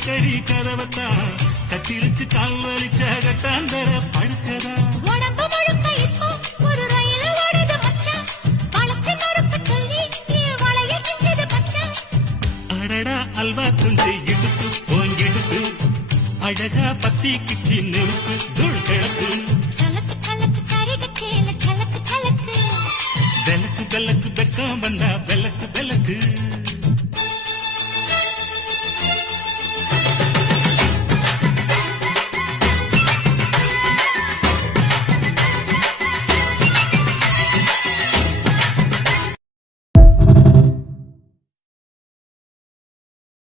அடிக்கடி கதவத்தா கட்டிலுக்கு கால் வலிச்ச கட்டாந்தர படுக்கதா உடம்பு முழுக்க இப்போ ஒரு ரயில் ஓடுது மச்சான் வளைச்சு நொறுக்க சொல்லி என் வளைய கிஞ்சது மச்சான் அடடா அல்வா துண்டு இடுப்பு போங்கிடுப்பு அழகா பத்தி கிச்சி நெருப்பு தூள் கிழப்பு சலக்கு சலக்கு சரிக சேல சலக்கு சலக்கு வெலக்கு வெலக்கு வெக்கம் வந்தா வெலக்கு வெலக்கு